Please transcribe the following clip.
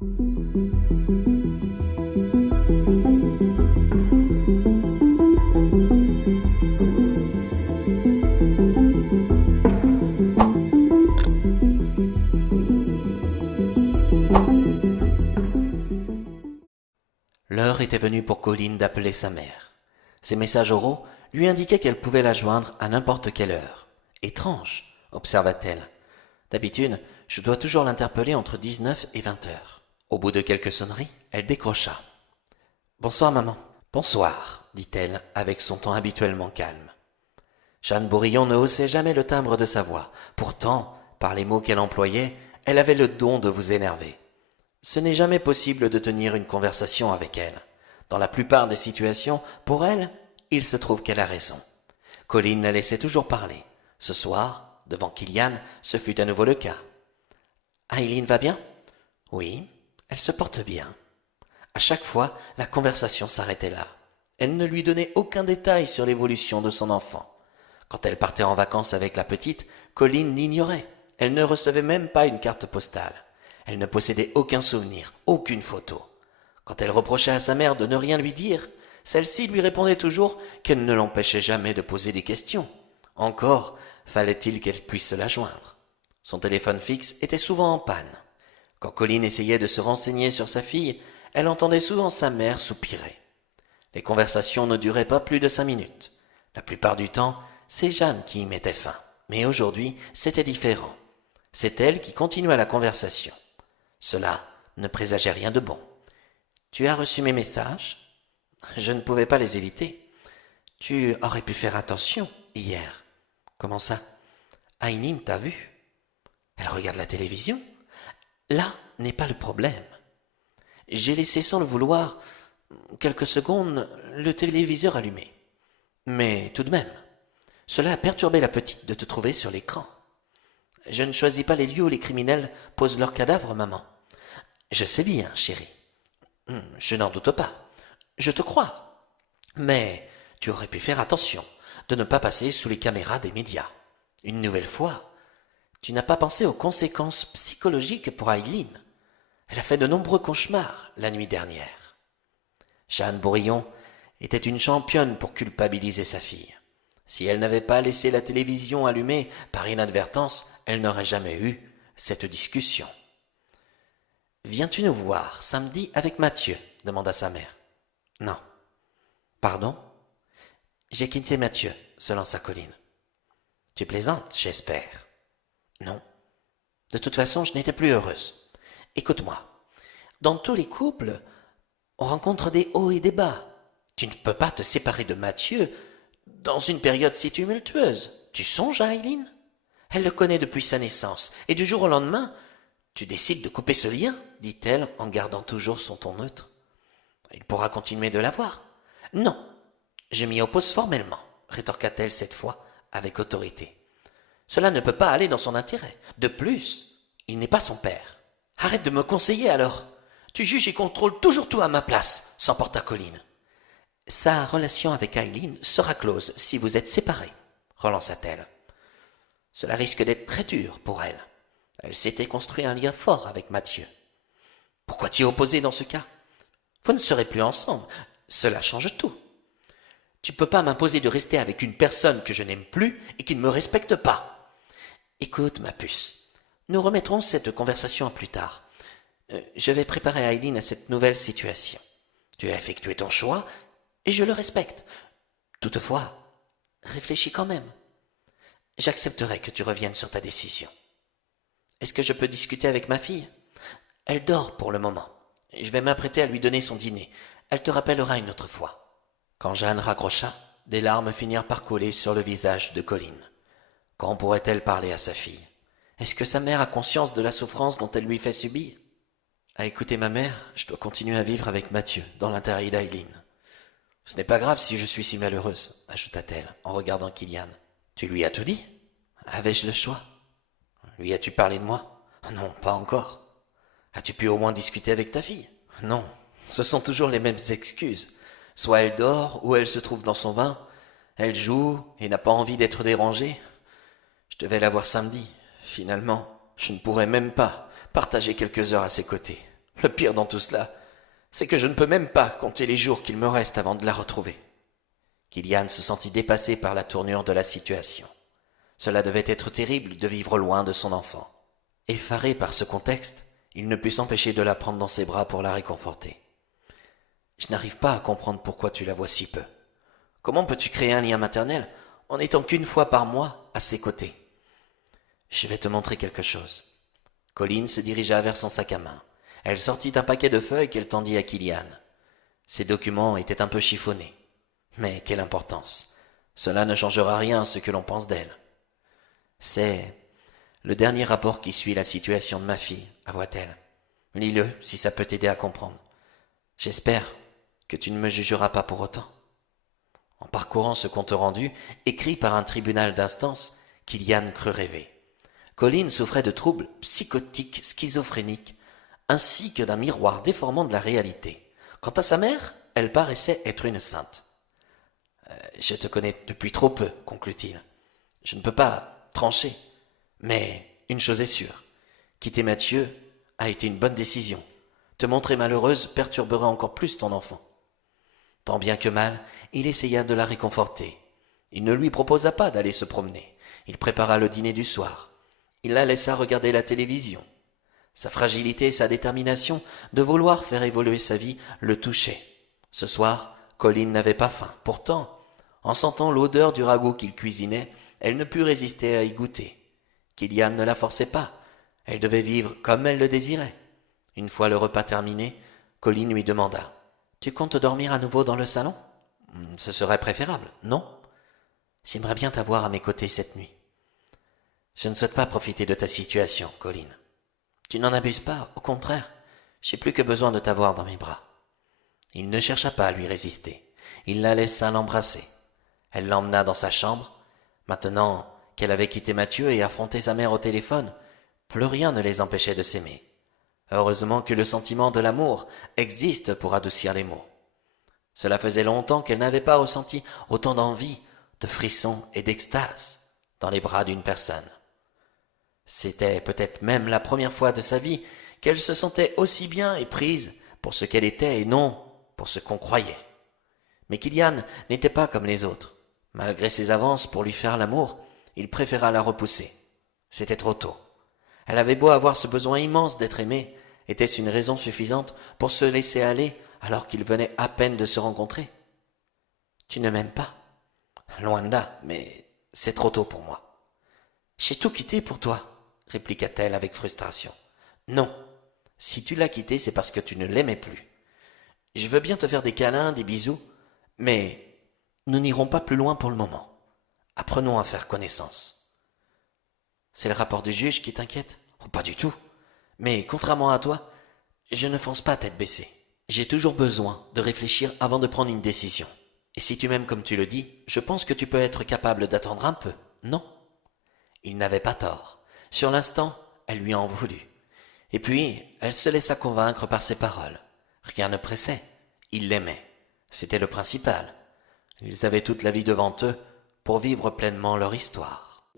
L'heure était venue pour Colline d'appeler sa mère. Ses messages oraux lui indiquaient qu'elle pouvait la joindre à n'importe quelle heure. « Étrange, observa-t-elle. D'habitude, je dois toujours l'interpeller entre 19 et 20 heures. » Au bout de quelques sonneries, elle décrocha. « Bonsoir, maman. »« Bonsoir, » dit-elle avec son ton habituellement calme. Jeanne Bourillon ne haussait jamais le timbre de sa voix. Pourtant, par les mots qu'elle employait, elle avait le don de vous énerver. Ce n'est jamais possible de tenir une conversation avec elle. Dans la plupart des situations, pour elle, il se trouve qu'elle a raison. Colline la laissait toujours parler. Ce soir, devant Kilian, ce fut à nouveau le cas. « Aileen va bien ?»« Oui, elle se porte bien. » À chaque fois, la conversation s'arrêtait là. Elle ne lui donnait aucun détail sur l'évolution de son enfant. Quand elle partait en vacances avec la petite, Colline l'ignorait. Elle ne recevait même pas une carte postale. Elle ne possédait aucun souvenir, aucune photo. Quand elle reprochait à sa mère de ne rien lui dire, celle-ci lui répondait toujours qu'elle ne l'empêchait jamais de poser des questions. Encore fallait-il qu'elle puisse la joindre. Son téléphone fixe était souvent en panne. Quand Colline essayait de se renseigner sur sa fille, elle entendait souvent sa mère soupirer. Les conversations ne duraient pas plus de 5 minutes. La plupart du temps, c'est Jeanne qui y mettait fin. Mais aujourd'hui, c'était différent. C'est elle qui continuait la conversation. Cela ne présageait rien de bon. « Tu as reçu mes messages ? Je ne pouvais pas les éviter. Tu aurais pu faire attention hier. » « Comment ça ? Aileen t'a vu ? Elle regarde la télévision ? Là n'est pas le problème. J'ai laissé sans le vouloir, quelques secondes, le téléviseur allumé. Mais tout de même, cela a perturbé la petite de te trouver sur l'écran. Je ne choisis pas les lieux où les criminels posent leurs cadavres, maman. Je sais bien, chérie. Je n'en doute pas. Je te crois. Mais tu aurais pu faire attention de ne pas passer sous les caméras des médias. Une nouvelle fois, tu n'as pas pensé aux conséquences psychologiques pour Aileen. Elle a fait de nombreux cauchemars la nuit dernière. Jeanne Bourillon était une championne pour culpabiliser sa fille. Si elle n'avait pas laissé la télévision allumée par inadvertance, elle n'aurait jamais eu cette discussion. « Viens-tu nous voir samedi avec Mathieu ?» demanda sa mère. « Non. »« Pardon ?»« J'ai quitté Mathieu, » se lança Colline. « Tu plaisantes, j'espère. »« Non. De toute façon, je n'étais plus heureuse. Écoute-moi, dans tous les couples, on rencontre des hauts et des bas. Tu ne peux pas te séparer de Mathieu dans une période si tumultueuse. Tu songes à Aileen ? Elle le connaît depuis sa naissance, et du jour au lendemain, tu décides de couper ce lien, dit-elle en gardant toujours son ton neutre. Il pourra continuer de la voir. Non, je m'y oppose formellement, rétorqua-t-elle cette fois avec autorité. Cela ne peut pas aller dans son intérêt. De plus, il n'est pas son père. Arrête de me conseiller alors. Tu juges et contrôles toujours tout à ma place, s'emporta Colline. Sa relation avec Aileen sera close si vous êtes séparés, relança-t-elle. Cela risque d'être très dur pour elle. Elle s'était construit un lien fort avec Mathieu. Pourquoi t'y opposer dans ce cas ? Vous ne serez plus ensemble. Cela change tout. Tu ne peux pas m'imposer de rester avec une personne que je n'aime plus et qui ne me respecte pas. Écoute, ma puce, nous remettrons cette conversation à plus tard. Je vais préparer Aileen à cette nouvelle situation. Tu as effectué ton choix et je le respecte. Toutefois, réfléchis quand même. J'accepterai que tu reviennes sur ta décision. Est-ce que je peux discuter avec ma fille ? Elle dort pour le moment. Je vais m'apprêter à lui donner son dîner. Elle te rappellera une autre fois. Quand Jeanne raccrocha, des larmes finirent par couler sur le visage de Colline. Quand pourrait-elle parler à sa fille ? Est-ce que sa mère a conscience de la souffrance dont elle lui fait subir ? À écouter ma mère, je dois continuer à vivre avec Mathieu, dans l'intérêt d'Aileen. Ce n'est pas grave si je suis si malheureuse, ajouta-t-elle en regardant Kilian. Tu lui as tout dit ? Avais-je le choix ? Lui as-tu parlé de moi ? Non, pas encore. As-tu pu au moins discuter avec ta fille ? Non, ce sont toujours les mêmes excuses. Soit elle dort, ou elle se trouve dans son bain. Elle joue et n'a pas envie d'être dérangée. Je devais la voir samedi. Finalement, je ne pourrais même pas partager quelques heures à ses côtés. Le pire dans tout cela, c'est que je ne peux même pas compter les jours qu'il me reste avant de la retrouver. » Kylian se sentit dépassé par la tournure de la situation. Cela devait être terrible de vivre loin de son enfant. Effaré par ce contexte, il ne put s'empêcher de la prendre dans ses bras pour la réconforter. « Je n'arrive pas à comprendre pourquoi tu la vois si peu. Comment peux-tu créer un lien maternel en n'étant qu'une fois par mois à ses côtés ? Je vais te montrer quelque chose. » Colline se dirigea vers son sac à main. Elle sortit un paquet de feuilles qu'elle tendit à Kylian. Ces documents étaient un peu chiffonnés. Mais quelle importance. Cela ne changera rien à ce que l'on pense d'elle. C'est le dernier rapport qui suit la situation de ma fille, avoua-t-elle. Lis-le si ça peut t'aider à comprendre. J'espère que tu ne me jugeras pas pour autant. En parcourant ce compte rendu, écrit par un tribunal d'instance, Kylian crut rêver. Colline souffrait de troubles psychotiques schizophréniques, ainsi que d'un miroir déformant de la réalité. Quant à sa mère, elle paraissait être une sainte. « Je te connais depuis trop peu, conclut-il. Je ne peux pas trancher. Mais une chose est sûre, quitter Mathieu a été une bonne décision. Te montrer malheureuse perturbera encore plus ton enfant. » Tant bien que mal, il essaya de la réconforter. Il ne lui proposa pas d'aller se promener. Il prépara le dîner du soir. Il la laissa regarder la télévision. Sa fragilité et sa détermination de vouloir faire évoluer sa vie le touchaient. Ce soir, Colline n'avait pas faim. Pourtant, en sentant l'odeur du ragoût qu'il cuisinait, elle ne put résister à y goûter. Kylian ne la forçait pas. Elle devait vivre comme elle le désirait. Une fois le repas terminé, Colline lui demanda « Tu comptes dormir à nouveau dans le salon ? Ce serait préférable, non ? J'aimerais bien t'avoir à mes côtés cette nuit. Je ne souhaite pas profiter de ta situation, Colline. Tu n'en abuses pas, au contraire. J'ai plus que besoin de t'avoir dans mes bras. » Il ne chercha pas à lui résister. Il la laissa l'embrasser. Elle l'emmena dans sa chambre. Maintenant qu'elle avait quitté Mathieu et affronté sa mère au téléphone, plus rien ne les empêchait de s'aimer. Heureusement que le sentiment de l'amour existe pour adoucir les maux. Cela faisait longtemps qu'elle n'avait pas ressenti autant d'envie, de frissons et d'extase dans les bras d'une personne. C'était peut-être même la première fois de sa vie qu'elle se sentait aussi bien éprise pour ce qu'elle était et non pour ce qu'on croyait. Mais Kylian n'était pas comme les autres. Malgré ses avances pour lui faire l'amour, il préféra la repousser. C'était trop tôt. Elle avait beau avoir ce besoin immense d'être aimée, était-ce une raison suffisante pour se laisser aller alors qu'ils venaient à peine de se rencontrer ? « Tu ne m'aimes pas ? » ?»« Loin de là, mais c'est trop tôt pour moi. »« J'ai tout quitté pour toi, » répliqua-t-elle avec frustration. « Non, si tu l'as quitté, c'est parce que tu ne l'aimais plus. Je veux bien te faire des câlins, des bisous, mais nous n'irons pas plus loin pour le moment. Apprenons à faire connaissance. » « C'est le rapport du juge qui t'inquiète ? » ?»« Oh, pas du tout. Mais contrairement à toi, je ne fonce pas tête baissée. J'ai toujours besoin de réfléchir avant de prendre une décision. Et si tu m'aimes comme tu le dis, je pense que tu peux être capable d'attendre un peu, non ? Il n'avait pas tort. Sur l'instant, elle lui en voulut. Et puis, elle se laissa convaincre par ses paroles. Rien ne pressait. Il l'aimait. C'était le principal. Ils avaient toute la vie devant eux pour vivre pleinement leur histoire.